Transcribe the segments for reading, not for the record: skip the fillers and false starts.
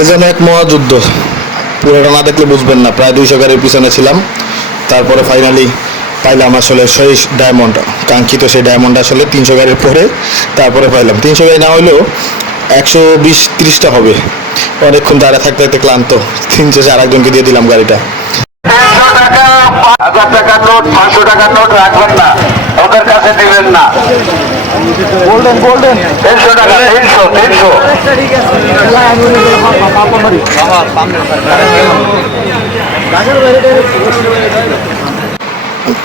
এ যেন এক মহাযুদ্ধ, পুরোটা না দেখলে বুঝবেন না। প্রায় 200 গাড়ির পিছনে ছিলাম, তারপরে ফাইনালি পাইলাম আসলে সেই ডায়মন্ড, কাঙ্ক্ষিত সেই ডায়মন্ড আসলে 300 গাড়ির পরে তারপরে পাইলাম। 300 গাড়ি না হলেও 120-30টা হবে। অনেকক্ষণ দাঁড়া থাকতে থাকতে ক্লান্ত, 300 আরেকজনকে দিয়ে দিলাম গাড়িটা। 1000 টাকার নোট, 500 টাকার নোট রাখবেন না, ওদের কাছে দিবেন না। গোল্ডেন 300 টাকা, 300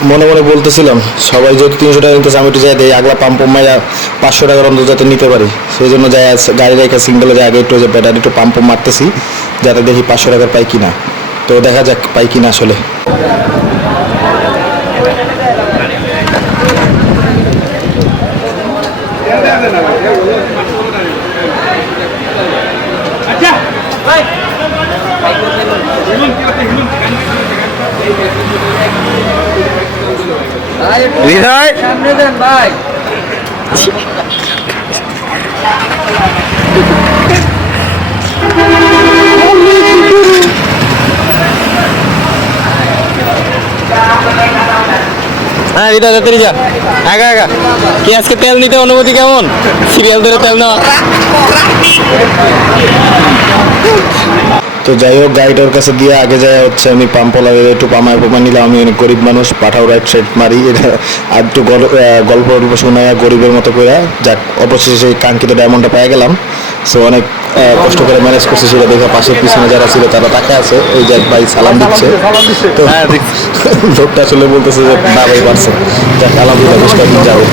মনে মনে বলতেছিলাম সবাই যেহেতু 300 টাকা নিতেছে, আমি একটু যাই দেয় আগলা পাম্প মাইয়া 500 টাকার অন্তত যাতে নিতে পারি, সেই জন্য যাই গাড়ি রেখে সিঙ্গেলে যাই আগে একটু যে ব্যাটারি একটু পাম্প মারতেছি যাতে দেখি 500 টাকার পাই কিনা। তো দেখা যাক পাই কিনা আসলে। হৃদয় সামনে দেন ভাই। হ্যাঁ হৃদয় তাড়াতাড়ি যা, আগা আগা। কি আজকে তেল নিতে অনুমতি কেমন? সিরিয়াল ধরে তেল নেওয়া। তো যাই হোক, গাড়িটার কাছে দিয়ে আগে যায় হচ্ছে আমি পাম্পলা একটু পামায় নিলাম। আমি অনেক গরিব মানুষ, পাঠাও রাইট সাইড মারি এটা আর একটু গল্প শোনায় গরিবের মতো করে। যাক, অবশেষে সেই কাঙ্ক্ষিত ডায়মন্ডটা পেয়ে গেলাম। সো অনেক কষ্ট করে ম্যানেজ করছে, সেটা দেখে পাশের পিছনে যারা ছিল তারা তাকে আছে, এই যে ভাই সালাম দিচ্ছে। তো লোকটা আসলে বলতেছে যে না ভাই পারছে, যাক আলহামদুলিল্লাহ, বেশ কয়েকদিন যাবে।